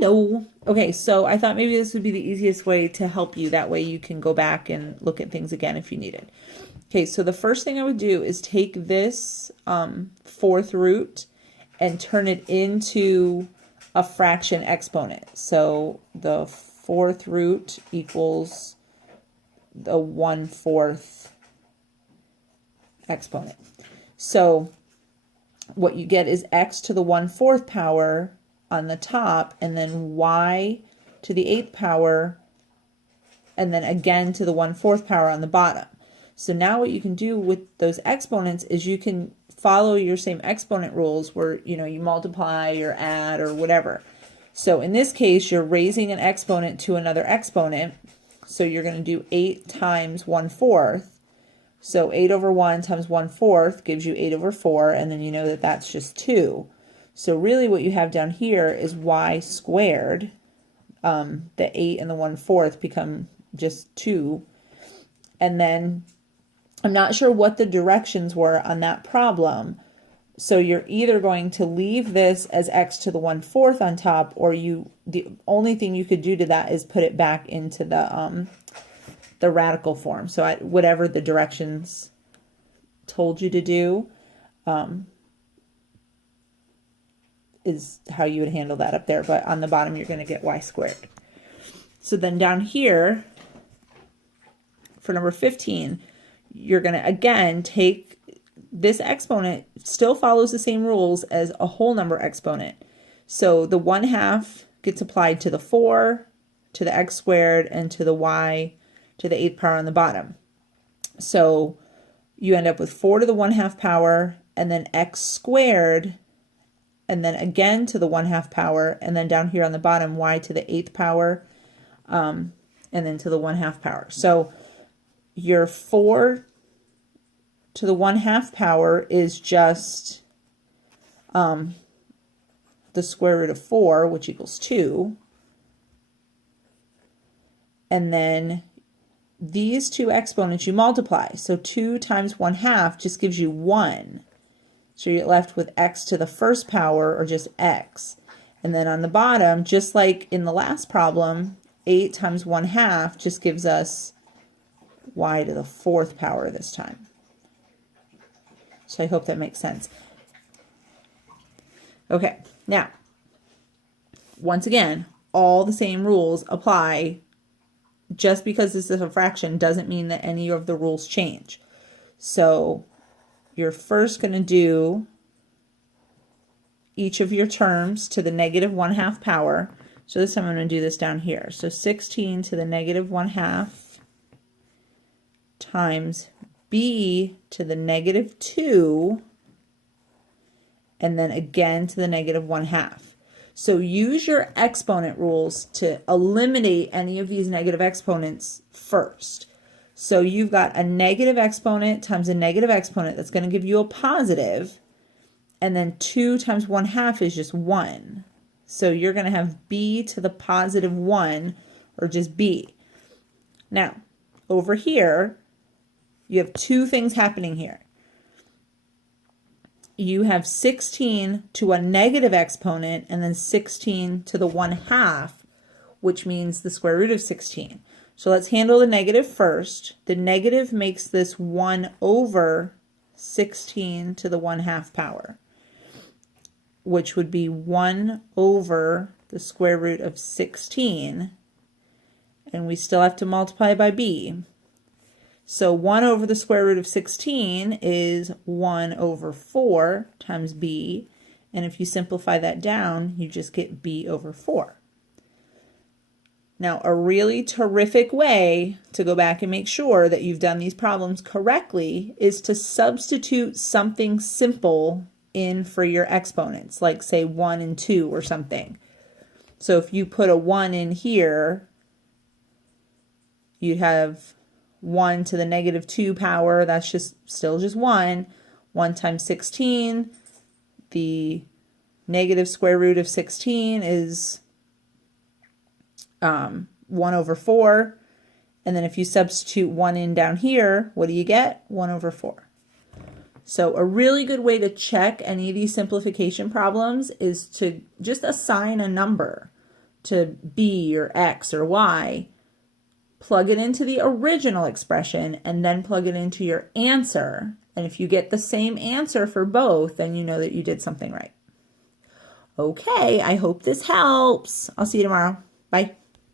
Hello. Okay, so I thought maybe this would be the easiest way to help you. That way you can go back and look at things again if you need it. Okay, so the first thing I would do is take this fourth root and turn it into a fraction exponent. So the fourth root equals the 1/4 exponent. So what you get is x to the 1/4 power on the top, and then y to the 8th power, and then again to the 1/4 power on the bottom. So now what you can do with those exponents is you can follow your same exponent rules where, you multiply or add or whatever. So in this case, you're raising an exponent to another exponent. So you're going to do 8 times 1/4. So 8 over 1 times 1/4 gives you 8 over 4, and then you know that that's just 2. So really what you have down here is y squared. The 8 and the 1/4 become just 2. And then I'm not sure what the directions were on that problem. So you're either going to leave this as x to the 1/4 on top, or the only thing you could do to that is put it back into the radical form. So whatever the directions told you to do is how you would handle that up there. But on the bottom, you're going to get y squared. So then down here, for number 15, you're going to, again, take this exponent, still follows the same rules as a whole number exponent. So the 1/2 gets applied to the 4, to the x squared, and to the y to the 8th power on the bottom. So you end up with 4 to the 1/2 power, and then x squared, and then again to the 1/2 power, and then down here on the bottom, y to the 8th power, and then to the 1/2 power. So your 4 to the 1/2 power is just the square root of 4, which equals 2. And then these two exponents you multiply. So 2 times 1/2 just gives you 1. So you're left with x to the first power, or just x. And then on the bottom, just like in the last problem, 8 times 1/2 just gives us y to the 4th power this time. So I hope that makes sense. Okay, now, once again, all the same rules apply. Just because this is a fraction doesn't mean that any of the rules change. So you're first going to do each of your terms to the negative 1/2 power. So this time I'm going to do this down here. So 16 to the negative 1/2 times b to the negative 2, and then again to the negative 1/2. So use your exponent rules to eliminate any of these negative exponents first. So you've got a negative exponent times a negative exponent that's going to give you a positive, and then 2 times 1/2 is just 1. So you're going to have b to the positive 1, or just b. Now, over here, you have two things happening here. You have 16 to a negative exponent, and then 16 to the 1/2, which means the square root of 16. So let's handle the negative first. The negative makes this 1 over 16 to the 1/2 power, which would be 1 over the square root of 16, and we still have to multiply by b. So 1 over the square root of 16 is 1 over 4 times b, and if you simplify that down, you just get b over 4. Now, a really terrific way to go back and make sure that you've done these problems correctly is to substitute something simple in for your exponents, like say 1 and 2 or something. So if you put a 1 in here, you'd have 1 to the negative 2 power, that's still just 1. 1 times 16, the negative square root of 16 is 1 over 4. And then if you substitute 1 in down here, what do you get? 1 over 4. So a really good way to check any of these simplification problems is to just assign a number. to be or x or y, plug it into the original expression and then plug it into your answer. And if you get the same answer for both, then you know that you did something right. Okay, I hope this helps. I'll see you tomorrow. Bye.